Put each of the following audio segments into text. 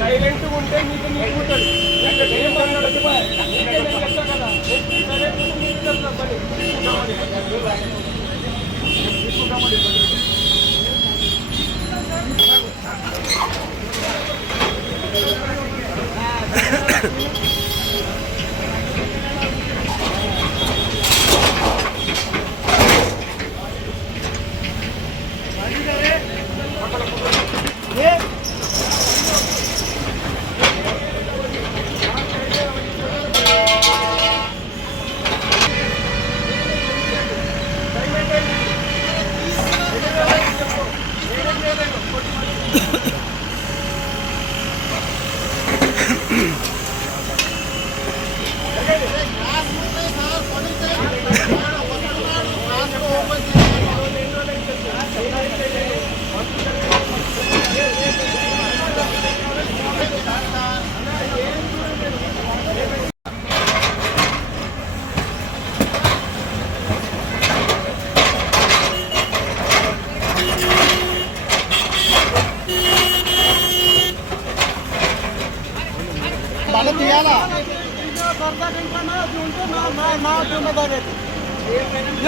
Silent ఉంటే నీకు నీకు ఉంటుంది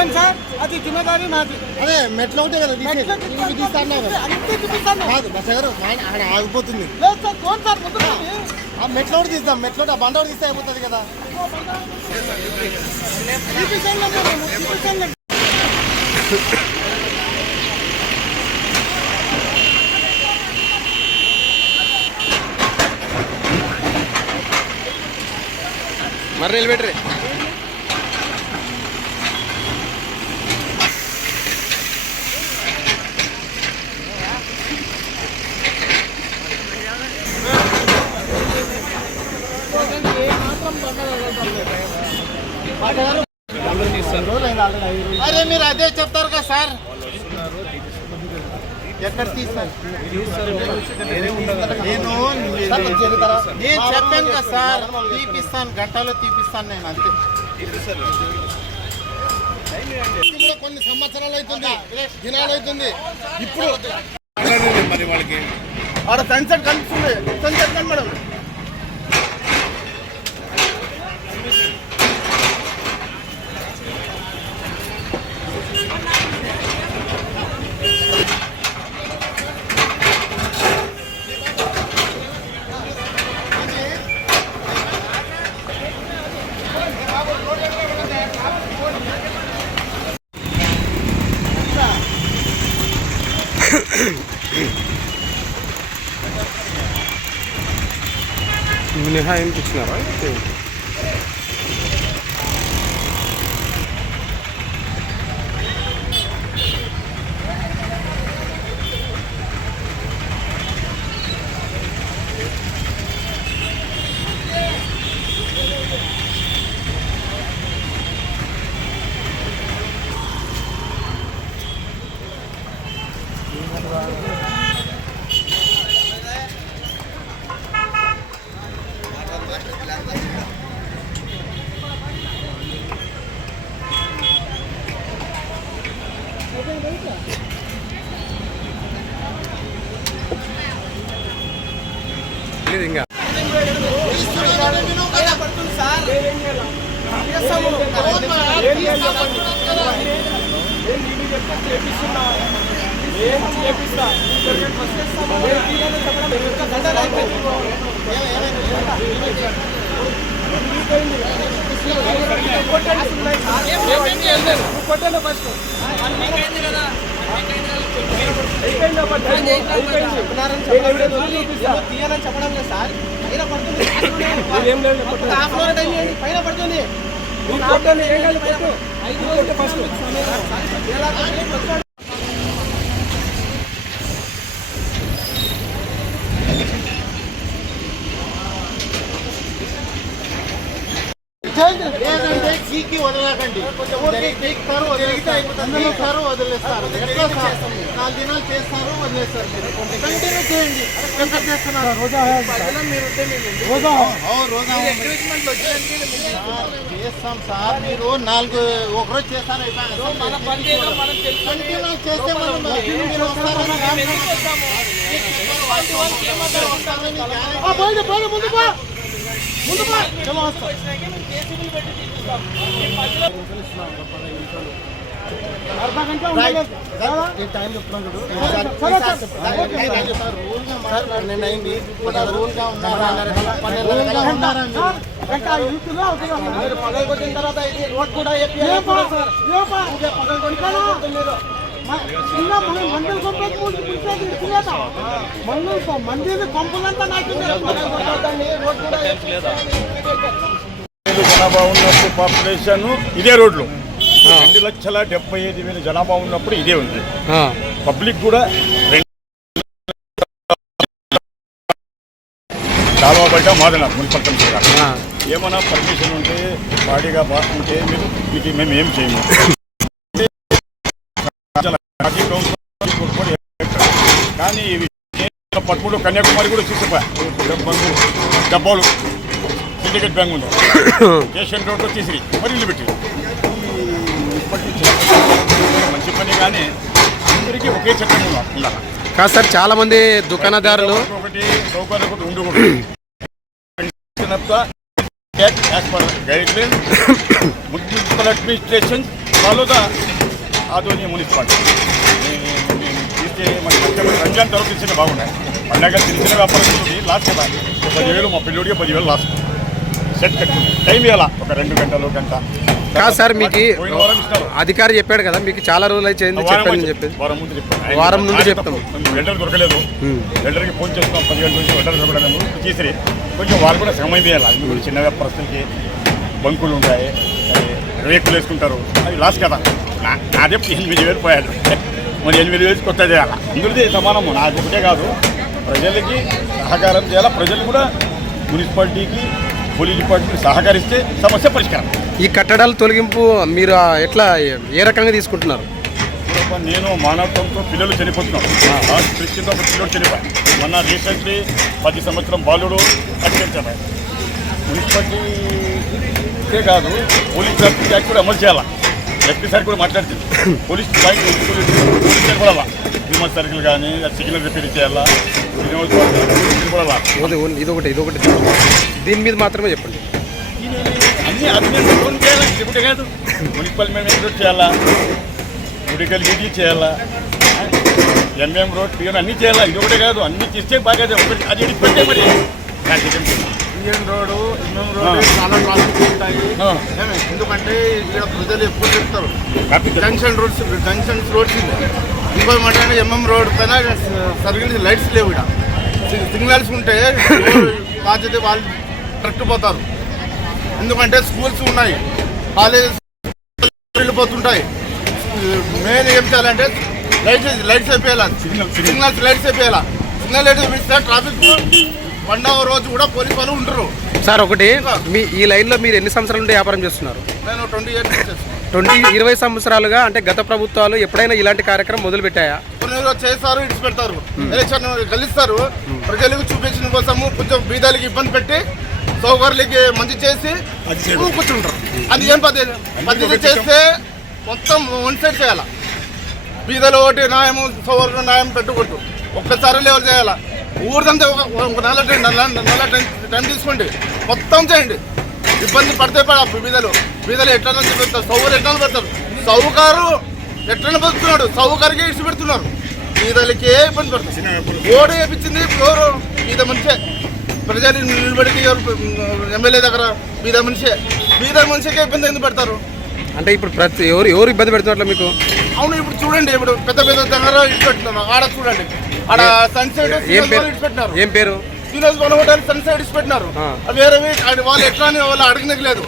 ఏం సార్ అది జిమ్మేదారీ నాది. అదే మెట్లు ఒకటే కదా కాదు ఆగిపోతుంది. ఆ మెట్లు ఒకటి తీద్దాం, మెట్లు ఆ బండ ఒకటి తీస్తే అయిపోతుంది కదా. మరి నిలబెట్టరే అరే మీరు అదే చెప్తారు కదా సార్. ఎక్కడ తీస్తారు నేను చెప్పాను కదా సార్, తీపిస్తాను గంటలో తీపిస్తాను నేను అంతే. కొన్ని సంవత్సరాలు అవుతుంది, దినాలు అవుతుంది. ఇప్పుడు మరి వాళ్ళకి ఆడ సన్సెట్ కనిపిస్తుంది, సన్సెట్ కనబడం. మినహాయింపు ఇచ్చినారా? ఇంకా చెప్పడం లేదు సార్. పైన పడుతుంది. లేదంటే చీకి వదలకండి. పీకుతారు వదిలేస్తారు, వదిలేస్తారు. ఎట్లా సార్ 4 దినాలు చేస్తారు, వదిలేస్తారు. కంటిన్యూ చేయండి. ఎంత చేస్తున్నారు? చేస్తాం సార్. మీరు 4 ఒకరోజు చేస్తారు, కంటిన్యూ చేస్తే మనం మీరు వస్తారని మంది కొంపలంతా జనాభా ఉన్నప్పుడు పాపులేషన్ ఇదే రోడ్లు 2,75,000 జనాభా ఉన్నప్పుడు ఇదే ఉంది. పబ్లిక్ కూడా కాలువ బయట మాదన మున్సిపల్ కమిషనర్ గారు ఏమైనా పర్మిషన్ ఉంటే బాడీగా ఉంటే మీకు మేము ఏం చేయము. కానీ ఇవి పట్టుకుంటూ కన్యాకుమారి కూడా చూసిపోయా డబ్బాలు సిండికేట్ బ్యాంక్ ఉంది స్టేషన్ రోడ్లో తీసి మరి ఇల్లు పెట్టి మంచి పని కానీ అందరికీ ఒకే చట్టం ఉండాలి కాదు సార్, చాలా మంది దుకాణదారులు ఒకటి సౌకర్యం ఒకటి ఉండకూడదు. Guideline municipal administration follow the Adoni municipality తీస్తే మనకి రంజాన్ తర్వాత తెలిసిన బాగున్నాయి. పండగ తెలిసిన వ్యాపారం లాస్ట్ కదా 10,000 మా పిల్లోడికి 10,000 లాస్ట్ సెట్ కట్టుకుంది. టైం ఇవ్వాలా ఒక 2 గంటలు గంట కాదు సార్. మీకు అధికారి చెప్పాడు కదా, మీకు చాలా రోజులు అయితే చెప్పాను చెప్పేసి వారం నుండి చెప్తాము. వెంటనే దొరకలేదు, వెంటనే ఫోన్ చేస్తున్నాం 10 గంటల నుంచి వెంటనే దొరకలేదు. తీసిరి కొంచెం వాళ్ళు కూడా సమయం చేయాలి. అవి కూడా చిన్న వ్యాపారస్తులకి బంకులు ఉంటాయి, రేకులు వేసుకుంటారు, అది లాస్ కదా. నాదే 8,000 పోయాడు, మరి 8,000 కొత్త చేయాలి. అందరిది సమానము, నాకు ఒకటే కాదు. ప్రజలకి సహకారం చేయాలా, ప్రజలు కూడా మున్సిపాలిటీకి పోలీస్ డిపార్ట్మెంట్ సహకరిస్తే సమస్య పరిష్కారం. ఈ కట్టడాల తొలగింపు మీరు ఎట్లా ఏ రకంగా తీసుకుంటున్నారు? నేను మానవత్వంతో పిల్లలు చనిపోతున్నాను. కింద ఒక పిల్లలు చనిపోయాను. మొన్న రీసెంట్లీ 10 సంవత్సరం బాలుడు అత్యంతమే. మున్సిపాలిటీకే కాదు, పోలీస్ యాక్ట్ కూడా అమలు చేయాలా. ఎస్పీ సార్ కూడా మాట్లాడుతుంది. పోలీస్ కూడా హ్యూమన్ సర్కిల్ కానీ సిగ్నల్ రిపేర్ చేయాలా, ఇదొకటి దీని మీద మాత్రమే చెప్పండి. అన్ని అభినందన చేయాలా, ఇప్పుడు కాదు. మున్సిపల్ మేనేజ్మెంట్ చేయాలా, మెడికల్ డ్యూటీ చేయాలా, ఎంఎం రోడ్ పిఎన్ అన్నీ చేయాలా. ఇది ఒకటే కాదు, అన్ని చేస్తే బాగా అది ఇడిపోతే మరి ఇండియన్ రోడ్ ఎంఎం రోడ్ చాలా ట్రాఫిక్ ఉంటాయి. ఎందుకంటే ఇక్కడ ప్రజలు ఎక్కువ చెప్తారు జంక్షన్స్ రోడ్స్. ఇంకో మాట ఎంఎం రోడ్ పైన సరిగ్గా లైట్స్ లేవు. ఇక్కడ సిగ్నల్స్ ఉంటే బాధ్యత వాళ్ళు కరెక్ట్ పోతారు. ఎందుకంటే స్కూల్స్ ఉన్నాయి, కాలేజెస్ వెళ్ళిపోతుంటాయి. మెయిన్ ఏం చేయాలంటే లైట్స్ అయిపోయాలి, సిగ్నల్స్ లైట్స్ అయిపోయాలా. సిగ్నల్ లైట్స్ ఇస్తే ట్రాఫిక్ పండగ రోజు కూడా పోలీసు వాళ్ళు ఉంటారు. సార్ ఒకటి, మీ ఈ లైన్లో మీరు ఎన్ని సంవత్సరాల నుండి వ్యాపారం చేస్తున్నారు? నేను 20 సంవత్సరాలుగా. అంటే గత ప్రభుత్వాలు ఎప్పుడైనా ఇలాంటి కార్యక్రమం మొదలు పెట్టాయా? కొన్ని చేస్తారు, ఇడిచి పెడతారు, ఎలక్షన్ గెలుస్తారు. ప్రజలకు చూపించిన కోసము కొంచెం బీదాలకి ఇబ్బంది పెట్టి సౌకర్యాలకి మంచి చేసి కూర్చుంటారు. అది ఏం పద్ధతి చేస్తే మొత్తం వన్ సైడ్ చేయాలా. బీదలు ఒకటి న్యాయము, సౌకర్యం న్యాయం పెట్టుకుంటూ ఒక్కసారి లెవెల్ చేయాలా. ఊరిదంతా ఒక నెల టైం తీసుకోండి, మొత్తం చేయండి. ఇబ్బంది పడితే బీదలు ఎట్లా పెడతారు, సౌకర్యం ఎట్లా పెడతారు. సౌకారు ఎట్లా బతుకుతున్నాడు, సౌకర్యకే ఇచ్చి పెడుతున్నారు. బీదలకే ఇబ్బంది పడుతుంది. ఓటు వేయించింది ఎవరు? బీద మనిషే. ప్రజలు నిలబడికి ఎమ్మెల్యే దగ్గర బీద మనిషికే ఇబ్బంది ఎందుకు పెడతారు? అంటే ఇప్పుడు ఎవరు ఇబ్బంది పెడుతున్నట్లు మీకు? అవును, ఇప్పుడు చూడండి, ఇప్పుడు పెద్ద దగ్గర ఇటు పెట్టినారు. ఆడ చూడండి, ఆడ సన్సైడ్ ఇటు పెట్టినారు. ఏం పేరు? హోటల్ సన్సైడ్ ఇటు పెట్టినారు. వేరేవి వాళ్ళు ఎట్లా అని వాళ్ళు అడగనికి లేదు.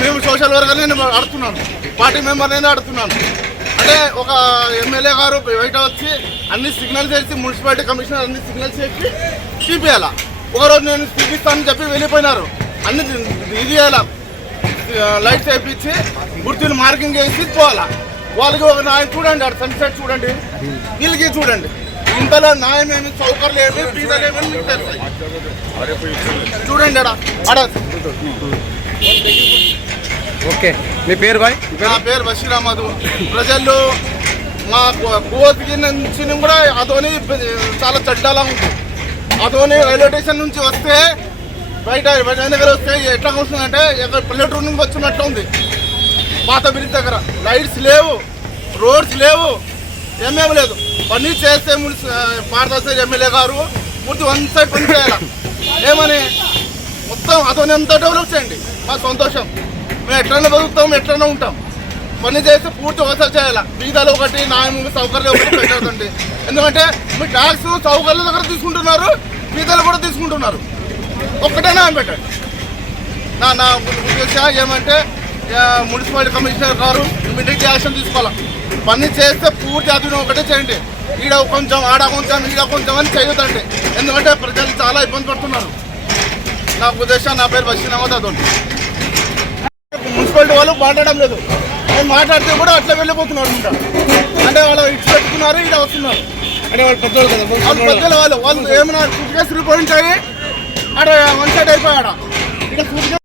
మేము సోషల్ వర్కర్ నేను అడుగుతున్నాను, పార్టీ మెంబర్ నేను అడుగుతున్నాను. అంటే ఒక ఎమ్మెల్యే గారు బయట వచ్చి అన్ని సిగ్నల్స్ వేసి, మున్సిపాలిటీ కమిషనర్ అన్ని సిగ్నల్స్ వేసి చూపించాలా. ఒకరోజు నేను చూపిస్తానని చెప్పి వెళ్ళిపోయినారు. అన్ని ఇది చేయాలా, లైట్స్ వేయించి గుర్తులు మార్కింగ్ వేసి పోవాలా. వాళ్ళకి ఒక న్యాయం చూడండి, అక్కడ సన్సెట్ చూడండి, వీళ్ళకి చూడండి. ఇంతలో న్యాయం ఏమి, సౌకర్యాలు ఏమి, పీజాలు ఏమని మీకు తెలుస్తాయి. చూడండి అడ. ఓకే, మీ పేరు బాయ్? నా పేరు బషీర్ అహ్మద్. ప్రజలు మా కోతికి నుంచి కూడా అదోని చాలా చెడ్డలా ఉంది. అదోని రైల్వే స్టేషన్ నుంచి వస్తే బయట దగ్గర వస్తే ఎట్లా వస్తుందంటే పల్లెటూరు నుంచి వచ్చినట్లు ఉంది. పాత బ్రిడ్జ్ దగ్గర లైట్స్ లేవు, రోడ్స్ లేవు, ఏమేమి లేదు. పని చేస్తే భారతదేశ ఎమ్మెల్యే గారు పూర్తి వన్ సైడ్ పని చేయాలి. ఏమని మొత్తం అతను ఎంత డెవలప్ చేయండి, మా సంతోషం. మేము ఎట్లన్నా బతుకుతాం, ఎట్లన్నా ఉంటాం. పని చేస్తే పూర్తి వ్యవసాయం చేయాలి. బీదాలు ఒకటి, న్యాయము సౌకర్యాలు ఒకటి పెట్టండి. ఎందుకంటే మీరు ట్యాక్స్ సౌకర్యాల దగ్గర తీసుకుంటున్నారు, బీదాలు కూడా తీసుకుంటున్నారు. ఒక్కటే న్యాయం పెట్టండి. నా ఉద్దేశం ఏమంటే మున్సిపాలిటీ కమిషనర్ గారు ఇమీడియట్ యాక్షన్ తీసుకోవాలి. పని చేస్తే పూర్తి అతను ఒకటే చేయండి. ఈడ కొంచెం, ఆడ కొంచెం, ఈడ కొంచెం అని చేయొద్దండి. ఎందుకంటే ప్రజలు చాలా ఇబ్బంది పడుతున్నారు. నా ఉద్దేశం, నా పేరు బషీర్ అహ్మద్ అదోని. మున్సిపాలిటీ వాళ్ళు మాట్లాడడం లేదు. నేను మాట్లాడితే కూడా అట్లా వెళ్ళిపోతున్నారు అనమాట. అంటే వాళ్ళు ఇచ్చి పెట్టుకున్నారు, ఈడ వస్తున్నారు. అంటే వాళ్ళు పెద్దోళ్ళు కదా, వాళ్ళు పెద్దలు వాళ్ళు ఏమైనా సూట్ కేసులు పోయింటాయి, ఆడ వన్ సైడ్ అయిపోయాడ. ఇక్కడ సూట్